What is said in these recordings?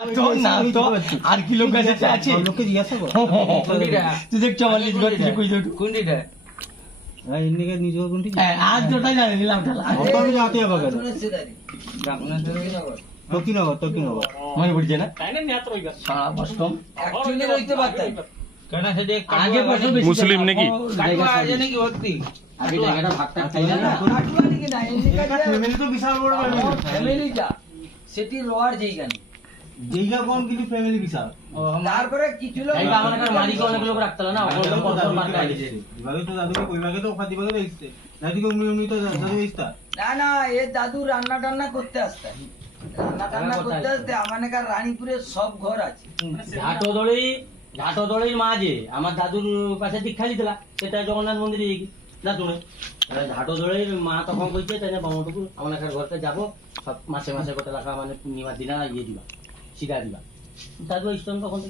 আর কি লোক আছে লোককে জিজ্ঞাসা করো তুই দেখ 44 ঘর থেকে কই যাবি কোনটিটা ইন্ডিকে নিজ কোনটি আজ তোটাই জানি দিলাম তাহলে আমি যাতে হবে তকিনগর মনে পড়ছে না তাই না নিয়াত রইগা সারা বস্তম অ্যাকচুয়ালি রইতে পারতাই কেন সেটা আগে বছর বেশি মুসলিম নাকি কাটুয়া আছে নাকি ভক্তি আগে জায়গাটা ভাগটা খাই না কাটুয়া নাকি না এমনিকা ফ্যামিলি তো বিশাল বড় ফ্যামিলিটা সেটি লোয়ার জায়গা নেই জায়গা কোন কিন্তু ফ্যামিলি বিশাল তারপরে কিছু লোক এই আমার কাছে মালিক অনেক লোক রাখতলা না ওগুলো কত মার্কা আছে এভাবে তো দাদুকে কই ভাগে তো খাদি ভাগে দেখতে দাদুকে উনি তো দাদু ইস্তা না এ দাদু রান্না টান্না করতে আসতে রান্না করতে আসতে আমাদের রানীপুরে সব ঘর আছে ঘাটদড়ির মাঝে আমার দাদুর কাছে দীক্ষা দিতলা সেটা জগন্নাথ মন্দিরে না তুমি ঘাটদড়ির মা তখন কইছে তাই না বামটুকু আমাদের ঘরতে যাবো সব মাসে মাসে কত টাকা মানে পূর্ণিমার দিনা ইয়ে দিবা সিধা দিবা দাদু ইসলাম তখন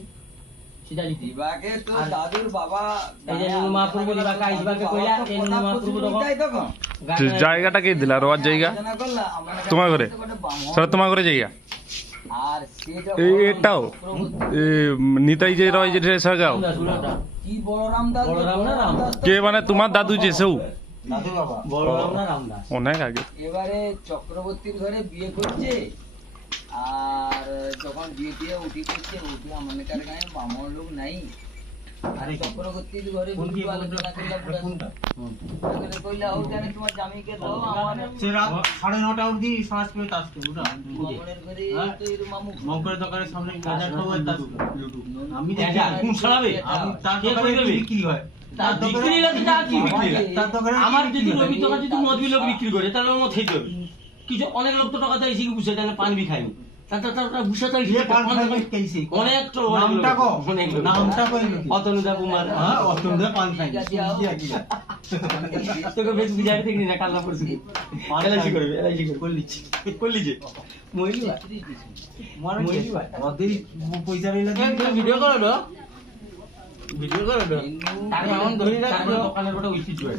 সিধা দিবাকে তো দাদুর বাবা এই যে নুমাপুর দিবাকে আইসবাকে কইলা এই নুমাপুর তখন জায়গাটা কে দিলা রোয়ার জায়গা তোমার ঘরে সেটা তোমার ঘরে জায়গা আর সেটা এটাও নিতাই যে রয় যে সাগাও কি বড়রাম দাদু বড়রাম না রামদাস কে মানে তোমার দাদু যে সেও দাদু বাবা বড়রাম না রামদাস অনেক আগে এবারে চক্রবর্তীর ঘরে বিয়ে করছে আর যখন বিয়ে দিয়ে উঠি আমাদের গায়ে বামন লোক নাই আরে চক্রবর্তীর ঘরে বিয়ে আলোচনা করলা পুরা কইলা ও জানি তোমার জামাইকে দাও আমার সে রাত 9:30 অবধি শ্বাস করে আসতো ওটা বামনের ঘরে তো এর মামু মঙ্গলের দোকানের সামনে বাজার খাওয়া আসতো আমি দেখি কোন ছড়াবে আমি তার দোকানে বিক্রি হয় তার বিক্রি হলে তা কি বিক্রি তার দোকানে আমার যদি রবি টাকা যদি মদবি লোক বিক্রি করে তাহলে মত হয়ে যাবে কিছু অনেক লোক তো টাকা দেয় বুঝে দেয় না পানি বি খায় তারপর বুঝে তাই অনেক তো নামটা কো নামটা কই অতনুদা কুমার হ্যাঁ অতনুদা পান খাই তোকে বেশ বুঝাই দেখি না কালনা পড়ছি এলাইছি করলি যে মইলিবা ওদের পয়সা লইলা ভিডিও করো না তার মামন ধরি না দোকানের বড় উচিত হয়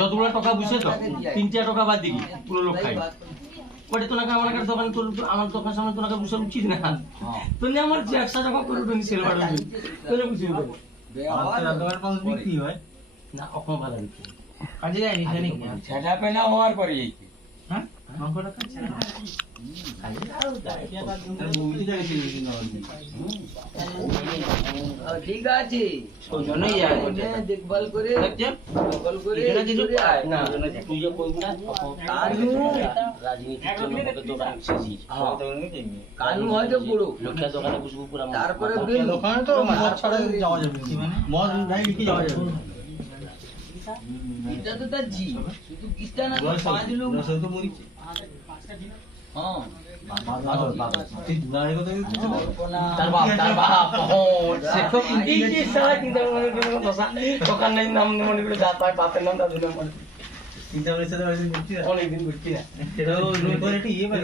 যতগুলো টাকা বুঝে তো 3 টাকা বাদ দিবি পুরো লোক খাই পরে তো না আমার কাছে দোকান তোর আমার দোকান সামনে তো না বুঝে উচিত না তুমি আমার ব্যবসা যখন করে তুমি সেল বাড়বে তোরে বুঝিয়ে দেবো দোকান পাঁচ বিক্রি হয় না অকম ভালো বিক্রি কাজে যায় নি জানি সেটা পেনা হওয়ার পরে এইতে হ্যাঁ অঙ্কটা কাছে না কাজে আর তার মুভিতে যাইছিল ঠিক আছে ওজনই যায় দেখভাল করে দেখভাল করে না তুই যে কই না তার রাজনীতি দোকান শেষই কালু হয়তো পুরো লোকের দোকানে বসবো পুরো তারপরে দোকানে তো মদ ছাড়া যাওয়া যাবে মানে মদ নাই লিখে যাওয়া যাবে এটা তো তার জি শুধু গিটা না পাঁচ লোক তো মরিছে হ্যাঁ তার বাপ সেটা এই যে সারা চিন্তা মনে করে বসা দোকান নাই নাম মনে করে যা পায় বাপের নাম দাদুর নাম চিন্তা করে সেটা অনেকদিন ঘুরছি না সেটা কোয়ালিটি ইয়ে ভাই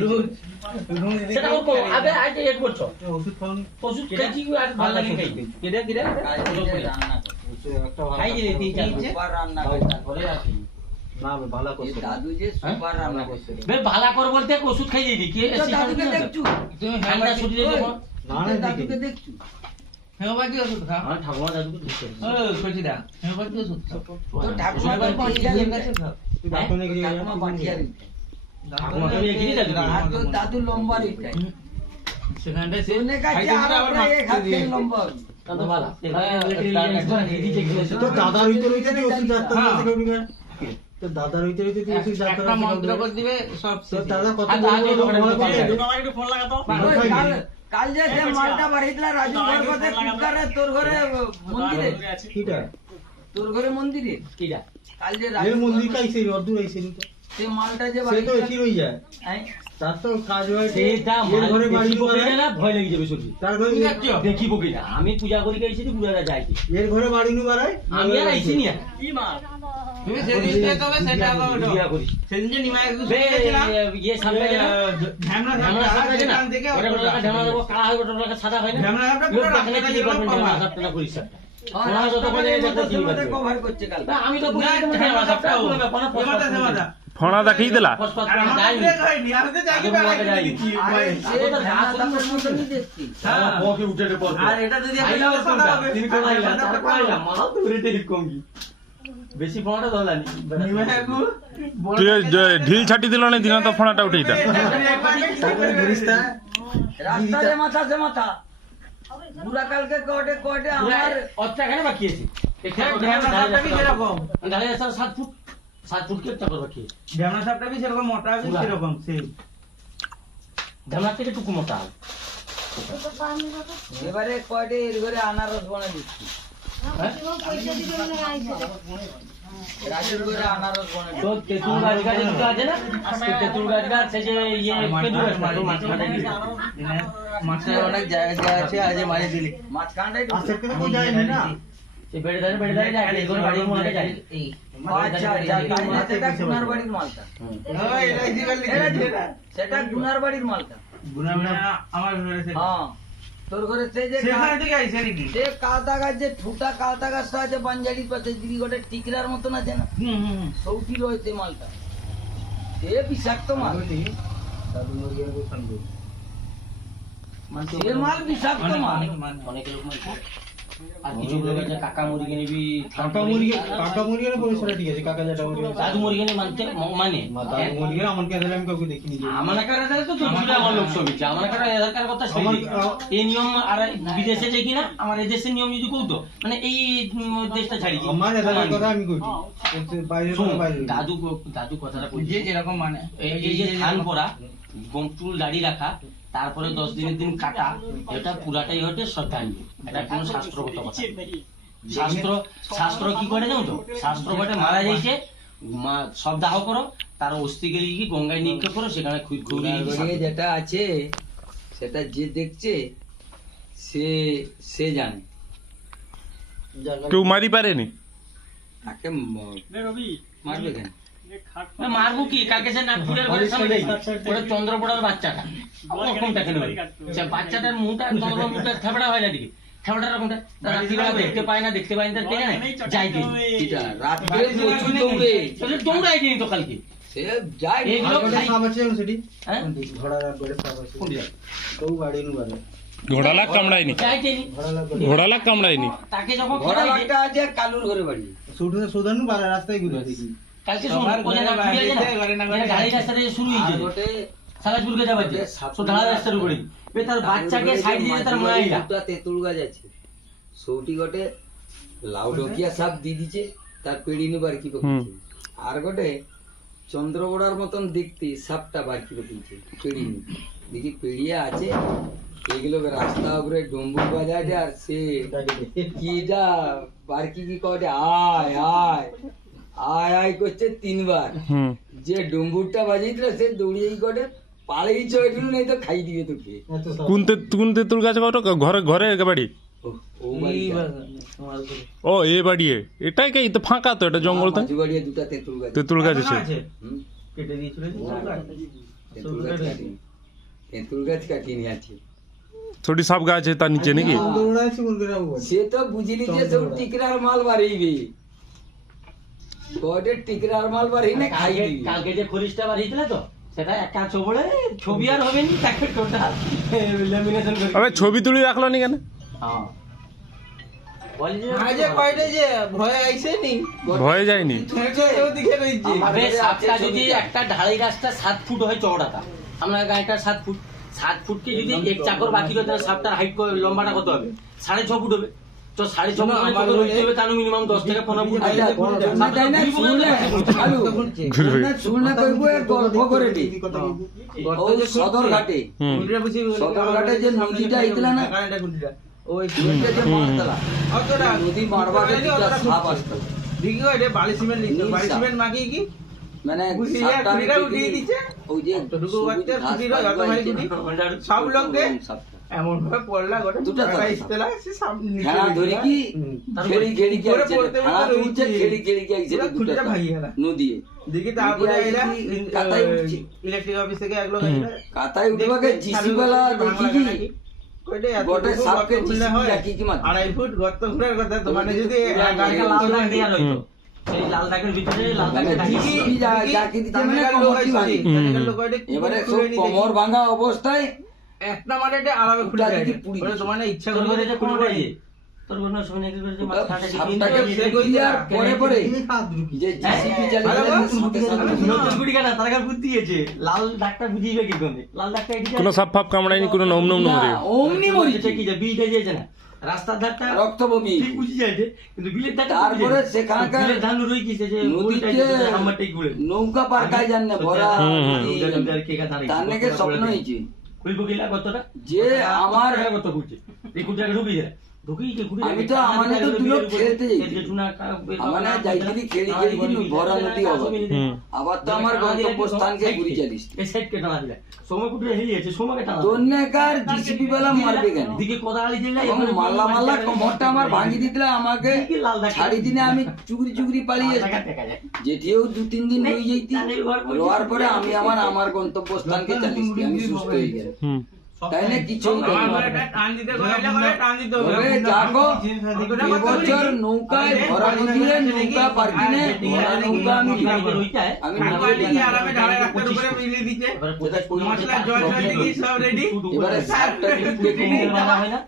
সেটা কোন আগে আগে এড করছো ওষুধ খাইছি আর ভালো লাগে খাই কিরা রান্না একটা ভালো খাই যে 3-4 বার রান্না করে তারপরে আসি না ভালো করছে দাদু যে সুপার রান্না করছে বে ভালো কর বলতে ওষুধ খাই দিবি কি দাদুকে দেখছু তুমি ঠান্ডা ছুটি দে দেখো না দাদুকে দেখছু হেওবাজি ওষুধ খা হ্যাঁ ঠাকুমা দাদুকে দেখছে ও কইছি দা হেওবাজি ওষুধ তো ঠাকুমা পাঠিয়ে দিয়েছে ডাক্তারনে গিয়ে ঠাকুমা পাঠিয়ে দিয়েছে ঠাকুমাকে এগিয়ে যাবে আর তো দাদু লম্বা রেখায় সেখানটা সেনে কাছে আর এক হাতে লম্বা তো ভালো তো দাদার ভিতরে ওইখানে ওষুধ ডাক্তার থেকে উনি তো দাদার ভিতরে তুই ওষুধ ডাক্তার একটা মন্ত্র করে দিবে সব দাদা কত একটু ফোন লাগাতো কাল যে মালটা বাড়িতলা রাজু ঘর কথা কুকারে তোর ঘরে মন্দিরে কিটা তোর ঘরে মন্দিরে কিটা কাল যে রাজু মন্দির কাইছে অদূর আইছে নি তো সে মালটা যে বাড়ি তো এসি রই যায় হ্যাঁ তার তো কাজ হয় সেটা মাল ঘরে বাড়ি করে না ভয় লাগি যাবে সত্যি তার ঘরে দেখিব কি না আমি পূজা করি গাইছি তো পুরাটা যাই এর ঘরে বাড়ি নু বাড়াই আমি আর আইছি নি কি মাল তুমি সেদিন তে তবে সেটা করি সেদিন যে নিমাই গেছিলাম ইয়ে সামনে ঝামরা সামনে না দেখে ওটা ঝামরা দেব কালা হয় ওটা সাদা হয় না ঝামরা আপনি পুরো রাখতে কি করবেন ঝামরা সাতটা না করিস ওরা যত করে কভার করছে কাল আমি তো পুরো আমার সবটা পুরো ব্যাপার ଫଣା ଦେଖେଇ ଦେଲା বেশি ফোনটা ধরলানি ঢিল ছাটি দিল না দিন তো ফোনাটা উঠেইতা রাস্তাতে মাথা সে মাথা বুড়া কালকে কোটে কোটে আমার অত্যাখানে বাকি আছে এখানে 7 ফুট 7 ফুট কে চাকর বাকি ঢ্যামনা সাপটা বি সেরকম মোটা আছে সেরকম সেই ধামনা থেকে টুকু মোটা এবারে কোটে এর ঘরে আনারস বানাই দিচ্ছি রাজুর ঘরে আনারস বানাই তো তেতুল গাছ যেটা আছে না তেতুল গাছ সে যে ইয়ে খেজুর গাছ মাছের অনেক জায়গা আছে আজ মাঝে দিলি মাছ কাঁটাই আজকে তো যায়নি না সে বেড়ে দাঁড়িয়ে যায় এই করে বাড়ির মধ্যে যায় আচ্ছা আচ্ছা এটা গুনার বাড়ির মালটা ওই এটা জিগালি সেটা গুনার বাড়ির মালটা গুনা আমার ঘরে সে হ্যাঁ তোর ঘরে সে যে সেখানে থেকে আইছে নাকি সে কালতা গাছ যে ঠুটা কালতা গাছটা আছে বাঞ্জারির পাশে দিদি গোটে টিকরার মতন আছে না সৌটি রয়েছে মালটা এ বিষাক্ত মাল সে মাল বিষাক্ত মাল অনেক লোক মানছে আর কিছু লোক আছে কাকা মুরগি নিবি কাকা মুরগির পরিসরে ঠিক আছে কাকা যেটা মুরগি দাদু মুরগি নিয়ে মানতে মানে দাদু মুরগির আমার কে আমি কাউকে দেখিনি আমার কাছে তো দুটো আমার লোক ছবি আমার কাছে এলাকার কথা শুনি এই নিয়ম আর বিদেশে যে কিনা আমার এই দেশের নিয়ম যদি কইতো মানে এই দেশটা ছাড়ি আমার এলাকার কথা আমি কইছি বাইরে শোন, বাইরে দাদু কথাটা কইছে যেরকম মানে এই যে ধান পড়া চুল দাড়ি রাখা তারপরে 10 দিনের দিন কাটা এটা পুরাটাই হচ্ছে শ্রদ্ধাঞ্জলি এটা কোনো শাস্ত্রগত কথা শাস্ত্র কি করে জানো তো শাস্ত্র বটে মারা যাইছে সব দাহ করো তার অস্থি গেলে কি গঙ্গায় নিক্ষেপ করো সেখানে ঘরে যেটা আছে সেটা যে দেখছে সে সে জানে কেউ মারি পারেনি তাকে মারবে কেন মারবো কি কালকে সে নাগপুরের ঘরের সামনে ওটা চন্দ্রপড়ার বাচ্চাটা ওরকমটা কেন সে বাচ্চাটার মুখটা চন্দ্রমুখটা থেবড়া হয় না দিকে থেবড়া রকমটা রাত্রিবেলা দেখতে পায় না তার কে জানে যাই কে রাত্রে প্রচুর দৌড়ে তোমরা আইনি তো কালকে সে যায় এইগুলো খাই- সাপ আছে সেটি হ্যাঁ? ঘোড়া বেড়ে সাপ আছে কোন দিকে? তো বাড়ি নু বাড়ি ঘোড়ালা কামড়ায়নি যাইতেনি। ঘোড়ালা কামড়ায়নি তাকে যখন ঘোড়া খেলাইছে, বাগটা আছে কালুর ঘরে বাড়ি সুধানু বাড়ি রাস্তায় ঘুরে দেখি কালকে শোন, ও যে নাগপুরে আছে না, যেটা ঢালাই রাস্তা থেকে শুরু আর হয়েছে গোটে সালাজপুরকে যাবার যে, সো ঢালাই রাস্তার উপরে এ তার বাচ্চাকে সাইড দিয়ে তার মাইরা দুটা তেঁতুল গাছ আছে সৌটি গোটে লাউডকিয়া সাপ দিয়ে দিছে তার পেড়ি নি বার কি পকিছে আর গোটে চন্দ্রবড়ার মতন দেখতে সাপটা বার কি পকিছে পেড়ি নি দেখি পেড়িয়া আছে এগুলো রাস্তা উপরে ডম্বুর বাজায় আর সে কিটা বার কি কটে আয় আয় আয় আয় করছে 3 বার হুম যে ডম্বুরটা বাজিয়েছিল সে দৌড়িয়েই করে পালেই চড়ছিল নাই তো খাই দিবে তোকে কোন তেঁতুল গাছ কত ঘরে ঘরে বাড়ি ও বাড়িটা ও এ বাড়ি এটাই কি তো ফাঁকা তো এটা জঙ্গল তো মাঝু বাড়িয়ে দুটা তেঁতুল গাছ তেঁতুল গাছ আছে হুম, কেটে দিয়েছিল তেঁতুল গাছ কাটিনি তেঁতুল গাছ কাটিনি আছে ছোটি সাপ গাছ আছে তার নিচে নাকি দৌড়াইছি মুরগিরা বল সে তো বুঝলি যে সব টিকরার মাল বাড়াইবে কয়টা টিকরার মাল বাড়াই না খাই কালকে দিবি কালকে যে খরিশটা বাড়িয়েছিল তো সেটা একটা চোপড়ে ছবি আর হবে নি তাকে টোটাল ল্যামিনেশন করে আবে ছবি তুলি রাখলো নি কেন হ্যাঁ বলি যে আজে কয়টা যে ভয় আইছে নি ভয়ে যায়নি কেউ দিকে রইছে আবে সাপটা যদি একটা ঢালাই গাছটা 7 ফুট হয় চওড়াটা আমরা গায়টা 7 ফুট 7 ফুটকে যদি এক চাকর বাকি রয় তাহলে সাপটার হাইট লম্বাটা কত হবে 6.5 ফুট হবে তো 6.5 ফুট মানে কত রইতে হবে তাহলে মিনিমাম 10 থেকে 15 ফুট আচ্ছা, তাই না, শুনলে, আলু, শুনলে কইবো এক গল্প করে দি। ও সদরঘাটে, হুম সদরঘাটে যে নদীটা আইতলা না, ওই ওইটা যে মারতলা, অতটা নদী মারবাকে দুটা সাপ আসতো। দিকে ওইটা বালি সিমেন্ট লিখছে বালি সিমেন্ট মাগি কি মানে গুটিয়া সাপটা গুটিটা উঠিয়ে দিচ্ছে ওই যে অতটুকু সবুজ বাচ্চা ঘাস গুটিরা পাত যত ভাই বাড়িতে গুটি না, সব লোককে সাপটা। এমন ভাবে পড়লা গোটা দুটা দুটা তারা ইস্তেলা সে সব নিচে খেলা ধরে কি খেলি খেলি কি পরে আইছে পড়তে খেলা পড়তে তুলছে রইছে। খেলি খেলি কি আইছে পুরা দুটা খুঁটিটা ভাগি গেল নদী দেখি তারপরে আইলা কাতায় উঠছে। ইলেকট্রিক অফিস থেকে এক লোক আইলা কাতায় উঠবাকে জিসি বেলা দেখি কি গোটে সাপকে জিসি রাখি কি মাত্র 2.5 ফুট গর্ত খুঁড়ার কথা তো মানে যদি পুরা গাড়ি লাল লাল দেয়া রইতো সেই লাল দাগের ভিতরে লাল দাগের জিসিপি যাকে দিচ্ছে মানে কমরটি ভাঙে। এবারে সব কোমর ভাঙা অবস্থায় একটা মানে এটা আলাদা খুলে উল্টা যায় দিকে পুড়ি ওটা তোমার না ইচ্ছা তোর করে ঘরে যে কোনটা ইয়ে তোর ঘরে না সময় নাকি করে যে মাছ কাটা সাপটাকে ফেলে দেওয়ার পরে পরে যে জিসিপি চালিয়ে সাথে সাথে নতুন গুড়ি কাটা তার কাছে বুদ্ধি আছে লাল দাগটা বুঝিবে কি করে লাল দাগটা এদিকে কোনো সাপ ফাপ কামড়ায়নি, কোনো নম নম না, নমরে? অমনি মরিছে কি যে বিলটা যেছে না রাস্তার ধারটা রক্ত বমি। ঠিক বুঝি যাইছে কিন্তু বিলের ধারটা তারপরে সেখানকার বিলের ধান রই কিছে যে নদীতে আমারটাই গুলে নৌকা পার্কায় যান না ভরা তার নাকি স্বপ্ন হয়েছে কইবো গিলা কতটা যে আমার কত ঘুরছে এই কুটাকে ঢুকি যায় ঢুকি যে ঘুরে আমি তো আমানে তো দুলো খেলতে যাই আমানে যাইছিলি খেলি খেলি কিন্তু ভরা নদী হবে আবার তো আমার গন্তব্যস্থানকে ঘুরি চালিস এই সাইড কে টানা দিলা সময় কুটে হেলিয়েছে সময়কে টানা দন্যাকার জিসিপি বেলা মারবে কেন দিকে কোদালি দিলা এবং মাল্লা মাল্লা কোমরটা আমার ভাঙি দিতলে আমাকে ছাড়ি দিনে আমি চুগরি চুগরি পালিয়ে যেটিও 2-3 দিন রয়ে যাইতি রোয়ার পরে আমি আমার গন্তব্যস্থানকে চালিস আমি সুস্থ হয়ে গেল তাই না কিছু টান দিতে গেলে টান দিতে হবে তবে যাকো এবছর নৌকায় ভরা নদীরে নৌকা পার্কিংয়ে ভরা নৌকা আমি আরামে ঢালে রাখতে উপরে মিলিয়ে দিতে মশলা জল দিয়ে সব রেডি এবারে সাপটা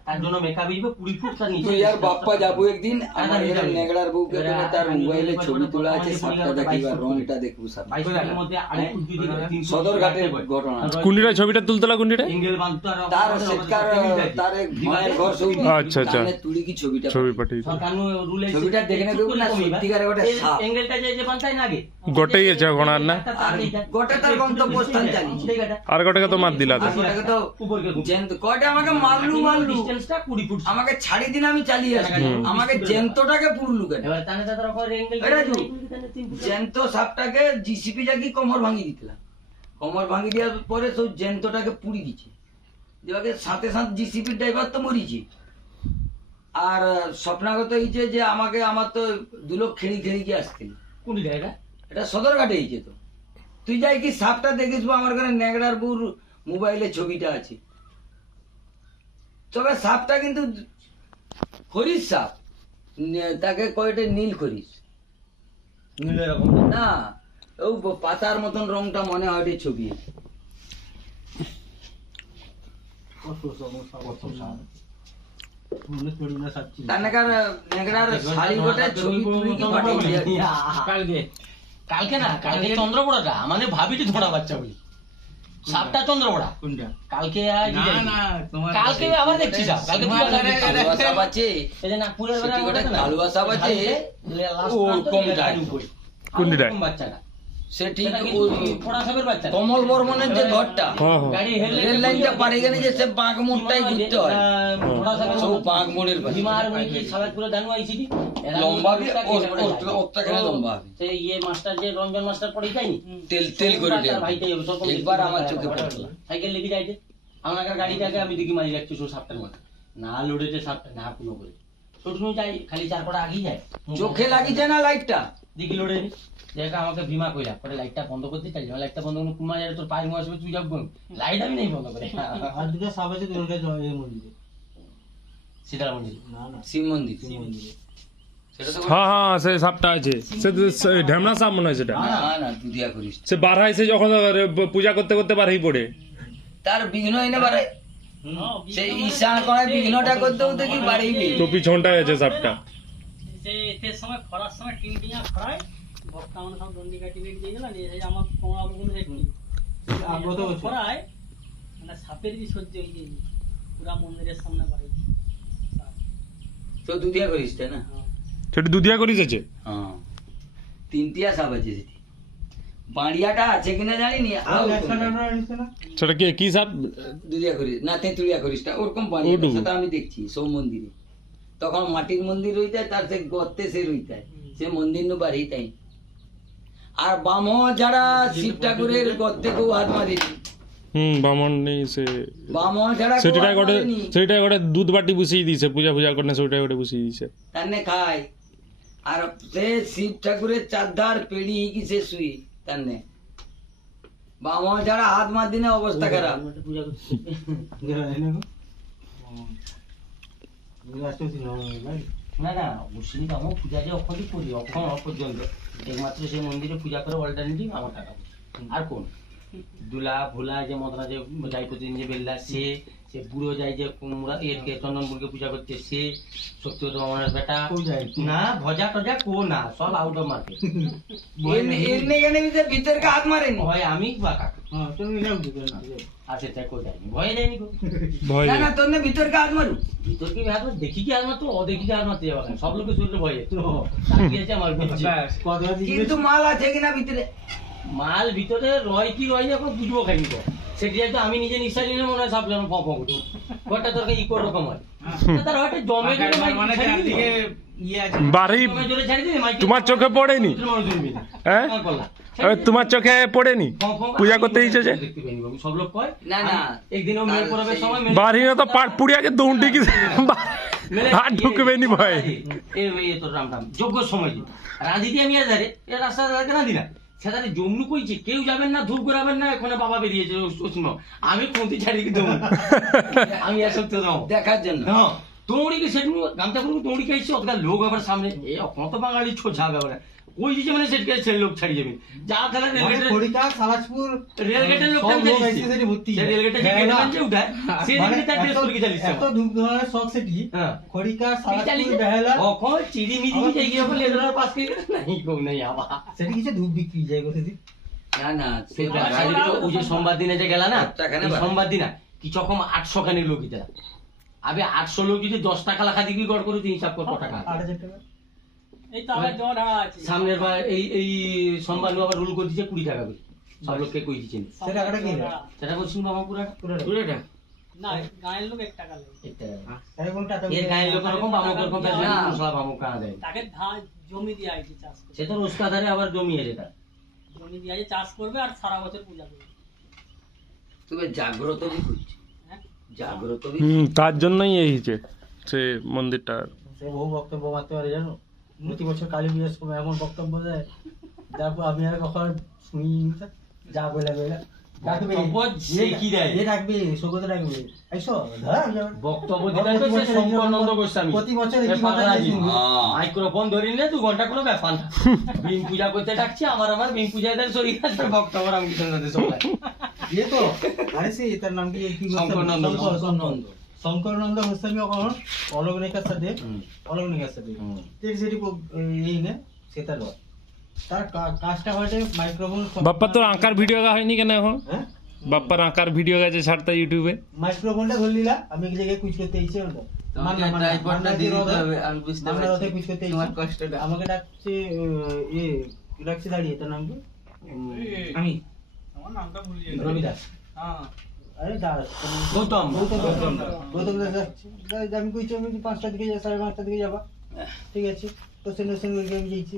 তার জন্য মেকআপ দিবে 20 ফুট তার নিচে তুই আর বাপ্পা যাবো একদিন আমার এখানে নেগড়ার বউকে বলে তার মোবাইলে ছবি তোলা আছে সাপটা দেখিবার রংটা দেখবো সাপ 22 ফুটের মধ্যে আরেক ফুট দিয়ে দিবে সদরঘাটের ঘটনা কুন্ডিটা ছবিটা তুলতলা কুন্ডিটা সিঙ্গেল বান্ধ তার সেটকার তার এক ভাইয়ের ঘর ছবি আচ্ছা, আচ্ছা। তাহলে তুলি কি ছবিটা ছবি পাঠিয়েছে। সরকারনো রুলে ছবিটা দেখে নেবে না সত্যিকারে ওটা সাপ এঙ্গেলটা যে বানতাই না আগে গোটেই আছে এখন আর না, আর গোটা তার গন্তব্যস্থান চালিয়েছে ঠিক আছে আর গোটাকে তো মার দিলা তো। আর গোটাকে তো উপরকে জেন্ত কয়টা আমাকে মারলু ডিসটেন্সটা 20 ফুট আমাকে ছাড়ি দিন আমি চালিয়ে আসছি আমাকে জেন্তটাকে পুরলু কেন এবার তানে তার উপর এঙ্গেল রাজু, জ্যান্ত সাপটাকে জিসিপি জাকি কোমর ভাঙি দিতলাম কোমর ভাঙি দেওয়ার পরে সব জ্যান্তটাকে পুড়ি দিচ্ছে যেভাবে সাথে সাথে জিসিপির ড্রাইভার তো মরিছে আর স্বপ্নাগত হয়েছে যে আমাকে আমার তো 2 লোক খেলি খেলি কি আসছিল কোন জায়গা এটা সদরঘাটে হয়েছে তো তুই যাই কি সাপটা দেখিস আমার ঘরে নেগড়ার বুর মোবাইলে ছবিটা আছে তবে সাপটা কিন্তু খরিস সাপ তাকে কয়টা নীল করিস নীল এরকম না ও পাতার মতন রংটা মনে হয় ওটা ছবি তার নেগড়ার শাড়ি গোটা ছবি তুলি কি পাঠিয়ে কালকে কালকে না কালকে চন্দ্রপড়াটা মানে ভাবিটি ধরা বাচ্চা বলি সাপটা চন্দ্রপড়া কোনটা কালকে না না তোমার কালকে আবার দেখছি সাপ কালকে কালুয়া সাপ আছে এই যে নাগপুরের সেটি গোটা কালুয়া সাপ আছে কোনটা কোনটা? বাচ্চাটা সেটি পড়া সাপের বাচ্চা কমল বর্মনের যে ঘরটা গাড়ি রেল লাইনটা পারে গেলে যে সে বাঁক মোড়টাই ঘুরতে হয় পড়া সাপের সব বাঁক মোড়ের পাশে বিমার ওই কি সালাদপুরে জানু আইছিলি লম্বা ওটাখানে লম্বা হবে সে ইয়ে মাস্টার যে রঞ্জন মাস্টার পড়ে যায়নি তেল তেল করে দেয় ভাইটাই সব একবার আমার চোখে পড়লো সাইকেল লেগে যাইতে আমার গাড়িটাকে আমি দেখি মারি রাখছি সব সাপটার মধ্যে না লোডেতে সাপটা না কোনো করে ছোট ছোট যাই খালি 4 পড়া আগেই যায় চোখে লাগিছে না লাইটটা দেখি লোডে দেখা আমাকে বিমা কইলা পরে লাইটটা বন্ধ করতে চাই লাইটটা বন্ধ করে কুমা যাবে তোর পায়ে আসবে তুই যাবো লাইট আমি নেই বন্ধ করে আর দুটো সাপ আছে তোর কাছে এই মন্দিরে সীতারাম মন্দির না না শিব মন্দির সেটা তো হ্যাঁ হ্যাঁ সে সাপটা আছে সে ঢেমনা সাপ মনে হয় সেটা। না না দুধিয়া করিস সে বার হয় সে যখন পূজা করতে করতে বার হয়ে পড়ে। তার বিঘ্ন এনে বাড়ায় সে ঈশান করে বিঘ্নটা করতে হতে কি বাড়াইবি তো পিছনটায় আছে সাপটা। যে এর সময় খরার সময় টিংটিঙা খরায় ভক্ত আমরা সব দণ্ডি কাটি বেরিয়ে দিয়ে গেলাম এই যে আমার কোমরা বগুলো দেখি আগ্রত হচ্ছে খরায় মানে সাপের কি সহ্য হয়ে যায় পুরা মন্দিরের সামনে বাড়ি তো দুধিয়া করিস তাই না সেটা দুধিয়া করিস আছে। হ্যাঁ 3টিয়া সাপ আছে সেটি বাড়িয়াটা আছে কিনা জানিনি আর সেটা কি সাপ? দুধিয়া করিস না তেঁতুলিয়া করিস না ওরকম বাড়িয়া সেটা আমি দেখছি সব মন্দিরে তখন মাটির মন্দির রইতে তার সে গর্তে সে রইতে সে মন্দির নু বাড়ি তাই আর বাম যারা শিব ঠাকুরের গর্তে কেউ হাত মারেনি বামন নেই সে বাম যারা সেটাই গোটে দুধ বাটি বসিয়ে দিয়েছে পূজা পূজা করে সেটাই গোটে বসিয়ে দিয়েছে তান্নে খায় আর সে শিব ঠাকুরের চারধার পেড়ি কি সে শুই তান্নে বাম যারা হাত মার দিনে অবস্থা খারাপ পূজা করতে না না অশ্বিনী কামও পূজা যে অক্ষরই করি অক্ষর পর্যন্ত একমাত্র সেই মন্দিরে পূজা করে অল্টারনেটিভ আমার টাকা আর কোন দুলা ভোলা যে মদনা যে যাই প্রতিদিন যে বেল্লা সে বুড়ো যায় যে কুমড়া এরকে চন্দনপুরকে পূজা করতে সে সত্যি মামার বেটা না ভজা টজা কো না সব আউট অফ মার্কেট এমনি এখানে ভিতরকে হাত মারেনি হয় আমি বা কাকা আছে তাই কই যায়নি ভয়ে যায়নি গো ভয় না না তোর না ভিতরকে হাত মারু ভিতর কি হাত মার দেখি কি হাত মার তো অদেখি কি হাত মারতে যাবে না সব লোকে শুনলে ভয়ে তো তাকিয়েছে আমার পিছে কিন্তু মাল আছে কিনা ভিতরে মাল ভিতরে রয় কি রয় না এখন বুঝবো খাইনি তো সেটি তো আমি নিজে নিঃশ্বাস নিলে মনে হয় সব যেন ফ করছি ঘরটা তোর ইকো রকম হয় তার হয়তো জমে মানে চারদিকে ইয়ে আছে বাড়ি জোরে ছাড়ি দিলে মাইক তোমার চোখে পড়েনি হ্যাঁ এবার তোমার চোখে পড়েনি পূজা করতে দিচ্ছে যে সব লোক কয় না না একদিন ও মেয়ে পড়াবে সময় বাড়ি না তো পাট পুড়িয়াকে দৌড়ি কি আর ঢুকবে নি ভয় এই তোর রাম রাম যোগ্য সময় রাঁধি দিয়ে আমি আজারে এ রাস্তা রাঁধি না সেখানে জমনু কইছে কেউ যাবেন না ধূপ করাবেন না এখানে বাবা বেরিয়েছে আমি কোনটি ছাড়িয়ে দেবো আমি আর সত্যি দেবো দেখার জন্য হ্যাঁ দৌড়িকে সেটু গামছা করবো দৌড়ি খাইছে অতটা লোক আবার সামনে এ অখন তো বাঙালি ছোছা ব্যাপারে ওই দিকে মানে সেটকে ছেলে লোক ছাড়িয়ে যাবে যা তাহলে রেলগেটের লোক রেলগেটে যে গেট বানছে উঠায় সে দিকে তার ড্রেস করে চালিয়েছে অখন চিড়ি মিড়ি যাই গিয়ে বলে লেদার পাস করে নাই কো নাই আবা না না সে ওই যে সোমবার দিনে যে গেলা না টাকানে এই সোমবার দিনা কিছু রকম 800 খানি লোক ইতা আবে 800 লোক যদি 10 টাকা লেখা দিবি গড় করে তুই হিসাব কর কত টাকা এই তো আবার জ্বর আছে সামনের বার এই সোমবার আবার রুল করে দিয়েছে 20 টাকা করে সব লোককে কই দিচ্ছেন সেটা বলছেন বাবা পুরাটা না গায়ের লোক 1 টাকা লাগে এর গায়ের লোক এরকম বামক এরকম মশলা বামক কানা দেয় তাকে ধান জমি দিয়ে আইছে চাষ করবে সে তো রোজকাদারে আবার জমিয়ে যেটা জমি দিয়ে আইছে চাষ করবে আর সারা বছর পূজা করবে তুমি জাগ্রত বি করছি হ্যাঁ জাগ্রত বি তার জন্যই এই হয়েছে সে মন্দিরটা বহু বক্তব্য মারতে পারে জানো প্রতি বছর কালী পূজার সময় এমন বক্তব্য দেয় তারপর আমি আর কখন শুনি যা বলে বলে ডাকবে সে কি দেয় এ ডাকবে সৌগত ডাকবে আইসো ধর বক্তব্য দিলেন তো সে শঙ্করানন্দ গোস্বামী প্রতি বছর এই কথা মাইক্রোফোন ধরিলে 2 ঘন্টা কোনো ব্যাপার না বিন পূজা করতে ডাকছি আমার বিন পূজাদের শরীর আছে বক্তব্য রামকৃষ্ণদের সবাই এ তো আরে সে তার নাম কি শঙ্করানন্দ শঙ্করানন্দ গোস্বামী কখন অলগ্নিকার সাথে সেটি এই না সেটা লয় তার কাজটা হয়েছে মাইক্রোফোন বাপ্পা তোর আঁকার ভিডিও হয়নি কেন এখন হ্যাঁ বাপ্পার আঁকার ভিডিও গেছে ছাড়তা ইউটিউবে মাইক্রোফোনটা ধরলিলা আমি এক জায়গায় কুইজ করতে ইচ্ছে হলো আমাকে ডাকছে ডাকছে দাঁড়িয়ে তার নাম কি আমি আমার নামটা ভুলে যাই রবিদাস হ্যাঁ আরে দাস গৌতম গৌতম দাস যাচ্ছে আমি কইছি আমি 5টার দিকে 5:30টার দিকে যাবা ঠিক আছে তো সেন আমি যাইছি